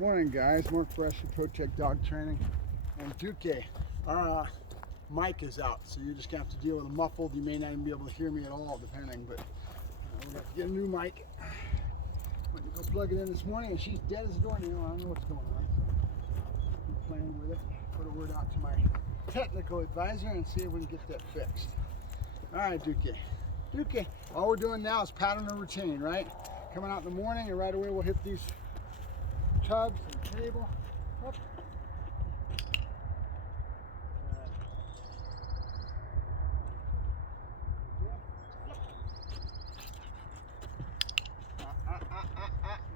Morning guys, Mark Ferrasci, Protect Dog Training, and Duk-ie. Our mic is out, so you're just gonna have to deal with a muffled. You may not even be able to hear me at all, depending. But we're gonna have to get a new mic. Went to go plug it in this morning, and she's dead as a doornail. I don't know what's going on. So I'm playing with it. Put a word out to my technical advisor and see if we can get that fixed. All right, Duk-ie. Duk-ie. All we're doing now is pattern and routine, right? Coming out in the morning, and right away we'll hit these tubs and table. Up.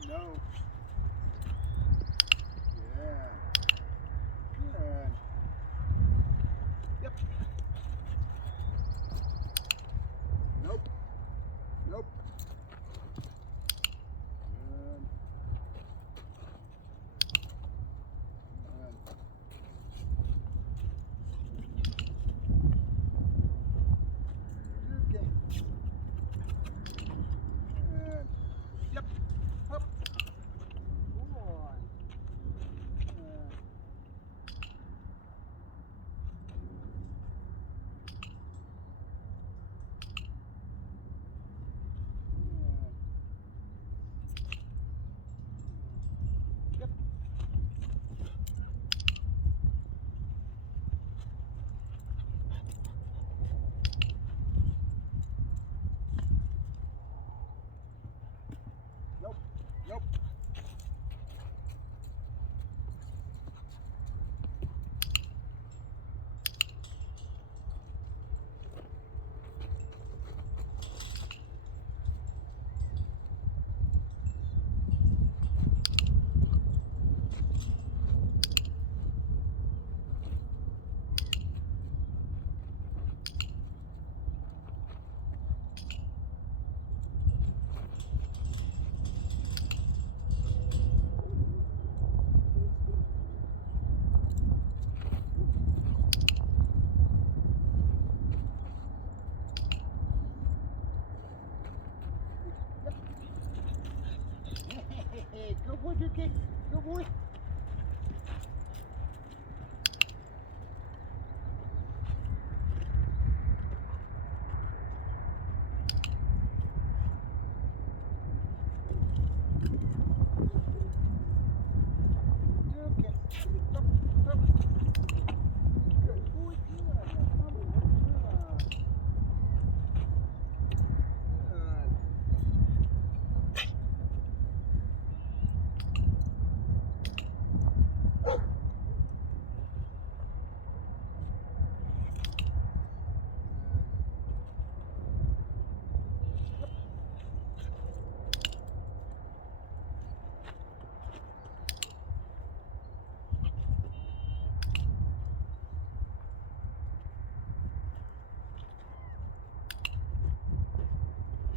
No. Yeah. Good. Yep. Nope. Nope. Good. Good. Okay. Good. Yep. Up. Good boy. Good. Yep. Nope. Nope. Hey, good boy, Duk-ie. Good boy. Okay. Up, up. Good boy. Good. Come on. Good. Good.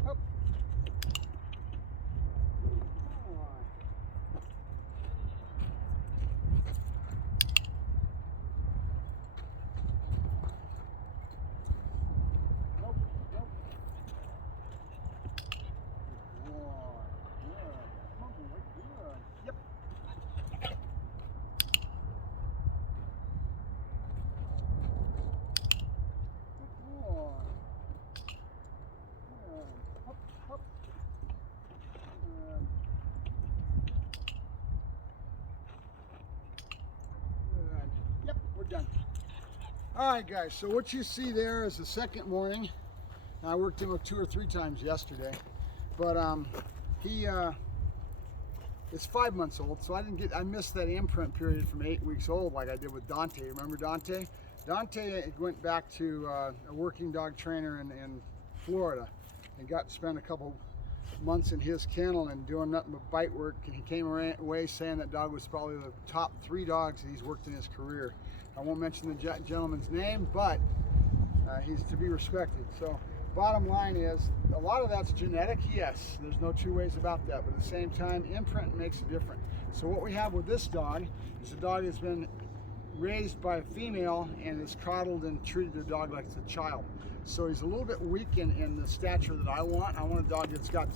Up. Come on. Nope. Nope. Good boy. Good. Come on, boy. Good. Yep. Good boy. Good. Hop, hop. Good. Good. Yep, we're done. All right, guys. So what you see there is the second morning. I worked him 2 or 3 times yesterday, but he is 5 months old, so I missed that imprint period from 8 weeks old like I did with Dante. Remember Dante? Dante went back to a working dog trainer in Florida and got to spend a couple months in his kennel and doing nothing but bite work, and he came away saying that dog was probably the top 3 dogs that he's worked in his career. I won't mention the gentleman's name, but he's to be respected. So bottom line is, a lot of that's genetic, yes, there's no 2 ways about that, but at the same time, imprint makes a difference. So what we have with this dog is a dog that's been raised by a female and is coddled and treated the dog like it's a child. So he's a little bit weak in the stature that I want. I want a dog that's got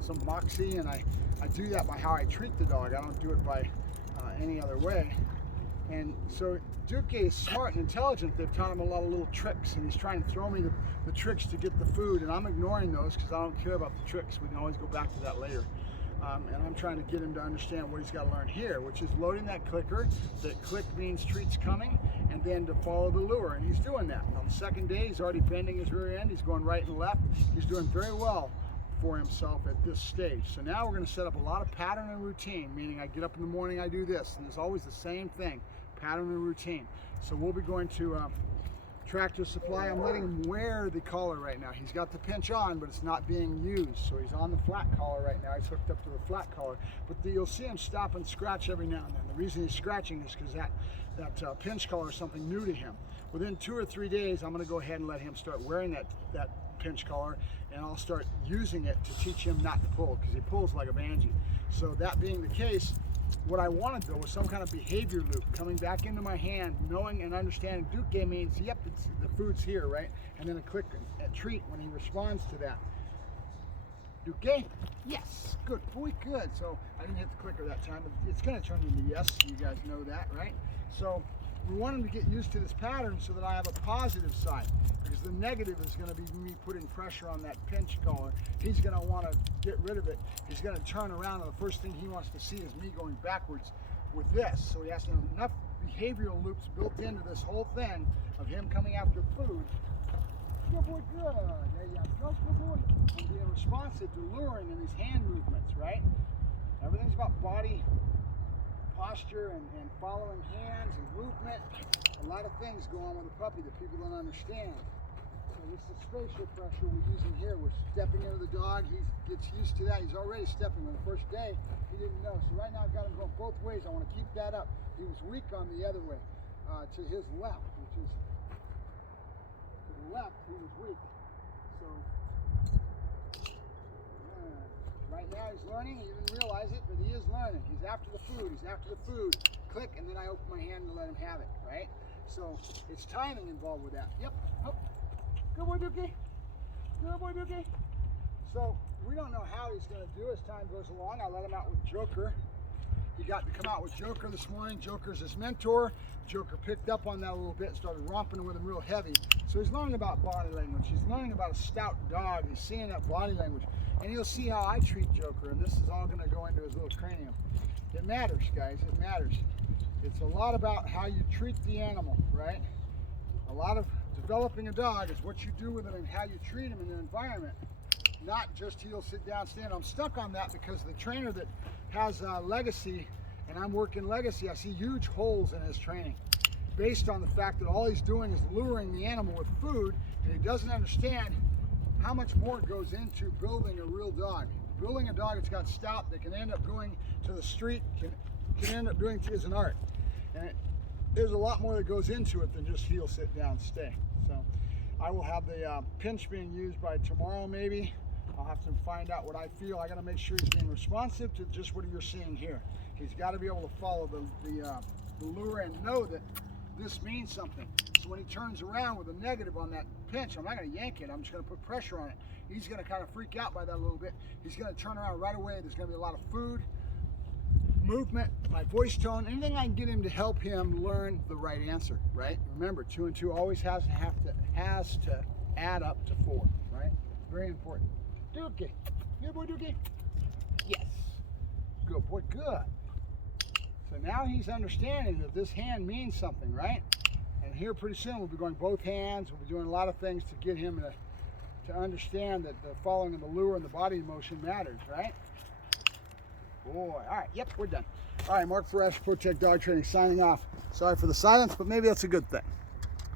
some moxie, and I I do that by how I treat the dog. I don't do it by any other way. And so Duk-ie is smart and intelligent. They've taught him a lot of little tricks, and he's trying to throw me the tricks to get the food, and I'm ignoring those because I don't care about the tricks. We can always go back to that later. And I'm trying to get him to understand what he's got to learn here, which is loading that clicker. That click means treat's coming, and then to follow the lure, and he's doing that. On the second day, he's already bending his rear end. He's going right and left. He's doing very well for himself at this stage. So now we're going to set up a lot of pattern and routine, meaning I get up in the morning, I do this, and it's always the same thing, pattern and routine. So we'll be going to Tractor Supply. I'm letting him wear the collar right now. He's got the pinch on, but it's not being used. So he's on the flat collar right now. He's hooked up to the flat collar. But you'll see him stop and scratch every now and then. The reason he's scratching is because that pinch collar is something new to him. Within 2 or 3 days, I'm going to go ahead and let him start wearing that pinch collar, and I'll start using it to teach him not to pull, because he pulls like a banshee. So that being the case, what I wanted though was some kind of behavior loop coming back into my hand, knowing and understanding Duk-ie means, yep, the food's here, right? And then a click, a treat when he responds to that. Duk-ie? Yes, good boy, good. So I didn't hit the clicker that time, but it's going to turn into yes. You guys know that, right? So we want him to get used to this pattern so that I have a positive side, because the negative is going to be me putting pressure on that pinch collar. He's going to want to get rid of it. He's going to turn around, and the first thing he wants to see is me going backwards with this. So he has to have enough behavioral loops built into this whole thing of him coming after food. Good boy, good. There you go, good boy. And being responsive to luring and these hand movements, right? Everything's about body posture and following hands and movement. A lot of things go on with a puppy that people don't understand. So this is spatial pressure we're using here. We're stepping into the dog. He gets used to that. He's already stepping. On the first day, he didn't know. So right now I've got him going both ways. I want to keep that up. He was weak on the other way, to his left, which is to the left. He was weak. So right now he's learning. He didn't realize it, but he is learning. He's after the food. He's after the food. Click, and then I open my hand to let him have it, right? So it's timing involved with that. Yep. Oh. Good boy, Duk-ie. Good boy, Duk-ie. So we don't know how he's going to do as time goes along. I let him out with Joker. He got to come out with Joker this morning. Joker's his mentor. Joker picked up on that a little bit and started romping with him real heavy. So he's learning about body language. He's learning about a stout dog. He's seeing that body language. And you'll see how I treat Joker, and this is all going to go into his little cranium. It matters, guys. It matters. It's a lot about how you treat the animal, right? A lot of developing a dog is what you do with him and how you treat him in the environment, not just heel, sit down, stand. I'm stuck on that because the trainer that has Legacy, and I'm working Legacy, I see huge holes in his training based on the fact that all he's doing is luring the animal with food, and he doesn't understand how much more goes into building a real dog. Building a dog that's got stout, that can end up going to the street, can end up doing is an art. And there's a lot more that goes into it than just heel, sit down, stay. So I will have the pinch being used by tomorrow maybe. I'll have to find out what I feel. I got to make sure he's being responsive to just what you're seeing here. He's got to be able to follow the lure and know that this means something. So when he turns around with a negative on that pinch, I'm not going to yank it. I'm just going to put pressure on it. He's going to kind of freak out by that a little bit. He's going to turn around right away. There's going to be a lot of food, movement, my voice tone, anything I can get him to help him learn the right answer, right? Remember, 2 and 2 always has to add up to 4, right? Very important. Duk-ie. Good boy, Duk-ie. Yes. Good boy, good. So now he's understanding that this hand means something, right? And here pretty soon we'll be going both hands. We'll be doing a lot of things to get him to understand that the following of the lure and the body motion matters, right? Boy, all right, yep, we're done. All right, Mark Ferrasci, Protect Dog Training, signing off. Sorry for the silence, but maybe that's a good thing.